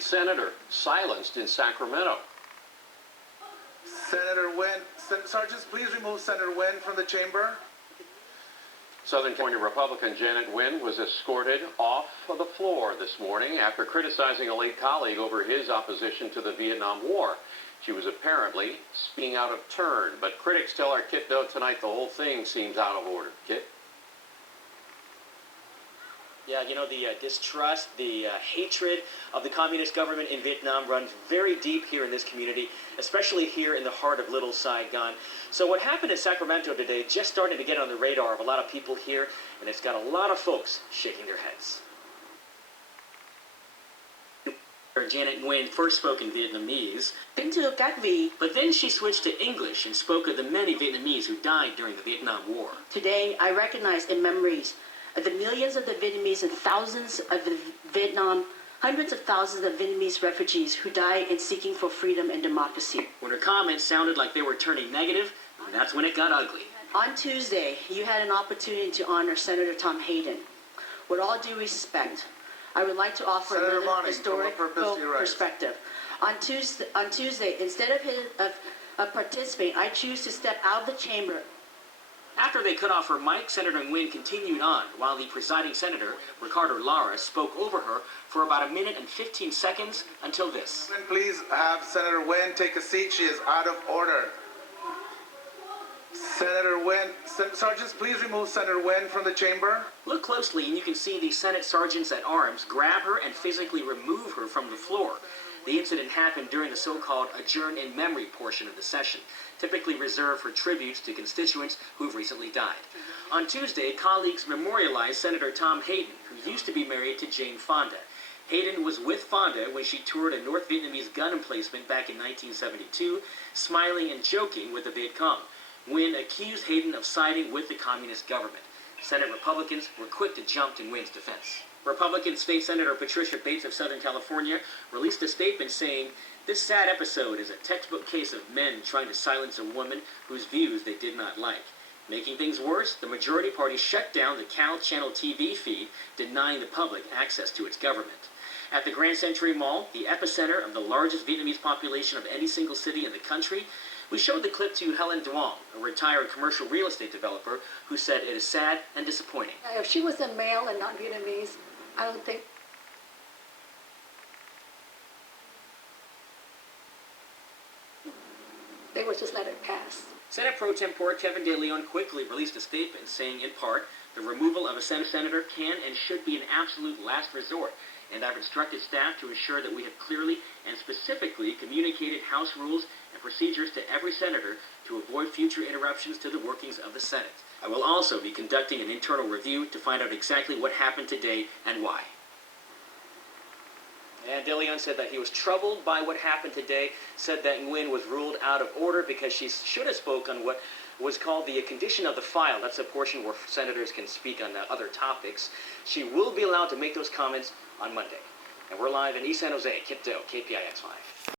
state senator silenced in Sacramento. Senator Nguyen, Sergeants, please remove Senator Nguyen from the chamber. Southern California Republican Janet Nguyen was escorted off of the floor this morning after criticizing a late colleague over his opposition to the Vietnam War. She was apparently speaking out of turn, but critics tell our Kit Doe tonight the whole thing seems out of order. Kit? Yeah, you know, the distrust, the hatred of the communist government in Vietnam runs very deep here in this community, especially here in the heart of Little Saigon. So what happened in Sacramento today just started to get on the radar of a lot of people here, and it's got a lot of folks shaking their heads. Janet Nguyen first spoke in Vietnamese, but then she switched to English and spoke of the many Vietnamese who died during the Vietnam War. Today, I recognize in memories of the millions of the Vietnamese and thousands of the Vietnam, hundreds of thousands of Vietnamese refugees who died in seeking for freedom and democracy. When her comments sounded like they were turning negative, that's when it got ugly. On Tuesday, you had an opportunity to honor Senator Tom Hayden. With all due respect, I would like to offer another historical perspective. On Tuesday, instead of participating, I choose to step out of the chamber. After they cut off her mic, Senator Nguyen continued on, while the presiding senator, Ricardo Lara, spoke over her for about 1 minute and 15 seconds until this. Please have Senator Nguyen take a seat. She is out of order. Senator Nguyen, Sergeants, please remove Senator Nguyen from the chamber. Look closely and you can see the Senate sergeants at arms grab her and physically remove her from the floor. The incident happened during the so-called adjourn in memory portion of the session, typically reserved for tributes to constituents who've recently died. On Tuesday, colleagues memorialized Senator Tom Hayden, who used to be married to Jane Fonda. Hayden was with Fonda when she toured a North Vietnamese gun emplacement back in 1972, smiling and joking with the Viet Cong. Nguyen accused Hayden of siding with the communist government. Senate Republicans were quick to jump to Nguyen's defense. Republican State Senator Patricia Bates of Southern California released a statement saying, "This sad episode is a textbook case of men trying to silence a woman whose views they did not like." Making things worse, the majority party shut down the Cal Channel TV feed, denying the public access to its government. At the Grand Century Mall, the epicenter of the largest Vietnamese population of any single city in the country, we showed the clip to Helen Duong, a retired commercial real estate developer, who said it is sad and disappointing. If she was a male and not Vietnamese, I don't think they would just let it pass. Senate Pro Tempore Kevin De Leon quickly released a statement saying, in part, the removal of a senator can and should be an absolute last resort, and I've instructed staff to ensure that we have clearly and specifically communicated House rules and procedures to every senator to avoid future interruptions to the workings of the Senate. I will also be conducting an internal review to find out exactly what happened today and why. And De Leon said that he was troubled by what happened today, said that Nguyen was ruled out of order because she should have spoken on what was called the condition of the file. That's a portion where senators can speak on other topics. She will be allowed to make those comments on Monday. And we're live in East San Jose, Kit Doe, KPIX 5.